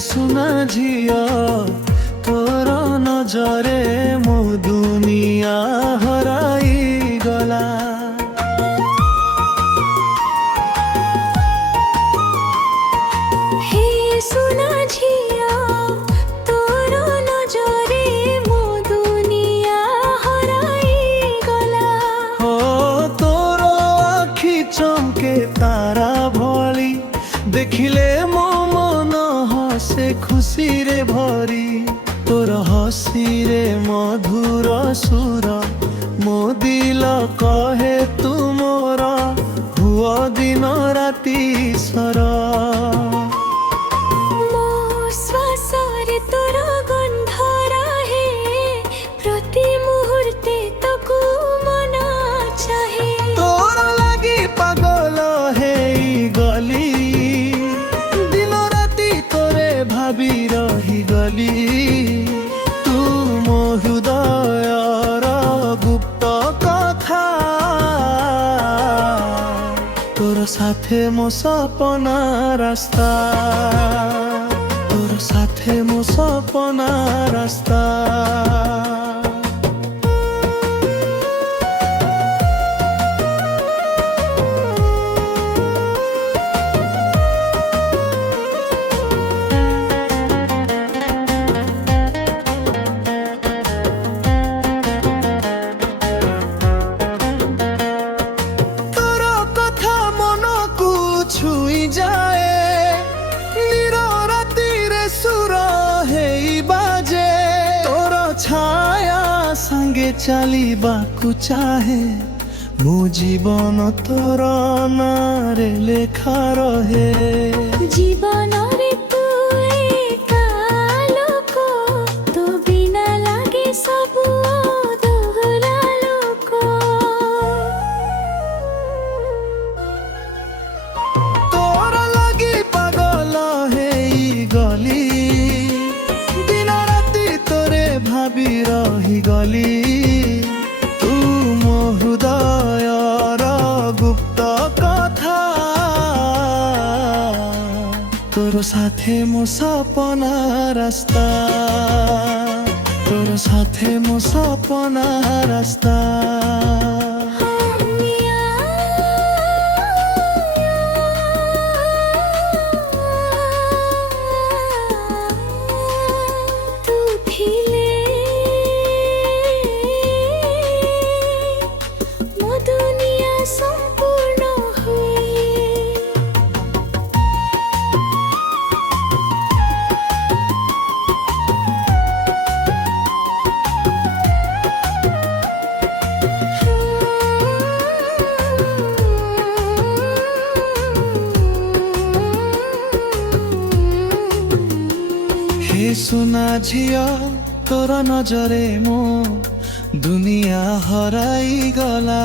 सुना झिया तोर नजरे मो दुनिया हराई गला। हे सुना झिया तोर नजरे मो दुनिया हराई गला। हो तोर आखि चमके तारा भली देखिले मो मन हसे खुशी रे भरी। तोर हसी रे मधुर सुर मो दिल कहे तू मोर हुआ दिन राति सर। मो श्वासरे तोर गंध रहे प्रति मुहूर्ते तकु मन चाहे। तोर लगी पागल है गली दिन राति तोरे भाभी रही गली। तू मो हृदयर गुप्त कथा तोर साथे मो सपना रास्ता। तोर साथे मो सपना रास्ता। छुई जाए नीर रातिर सुर हेई बाजे। तोर छाया संगे चलिबाकु चाहे मो जीवन तोर नारे लेखा रहे। जीवन रे तू एका लोक तो बिना लागे सब दोहरा लोक। तोर लगी पागल है गली दिन राति तोरे भाभी रही गली। तू मो हृदयर गुप्त कथा तोर साथे मो सपना रास्ता। तोर साथे मो सपना रास्ता। तू फिले मो दुनिया संपूर्ण हुए। हे सुना झिया तोर नजरे मो दुनिया हराई गला।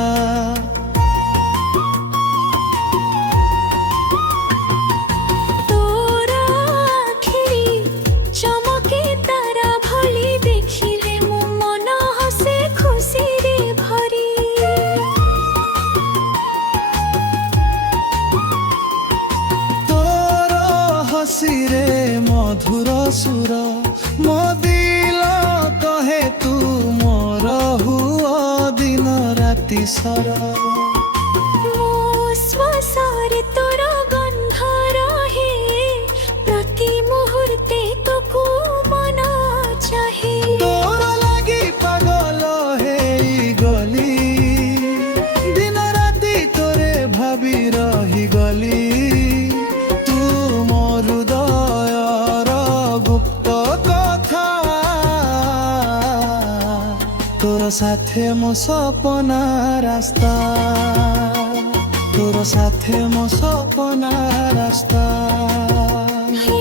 तोर आखिरी चमके तारा भली देखिले मो मन हसे खुशी रे भरी। तोर हसी रे मधुर सुर मो दिल कहे तू मोर हुआ दिन राति सर। मो श्वासरे तोर गंध रहे प्रति मुहूर्ते तकु मन चाहे। तोर लगी पागल है गली दिन राति तोरे भाभी रही गली। तू मो हृदयर गुप्त कथा तोर साथे मो सपना रास्ता। तोर साथे मो सपना रास्ता। हे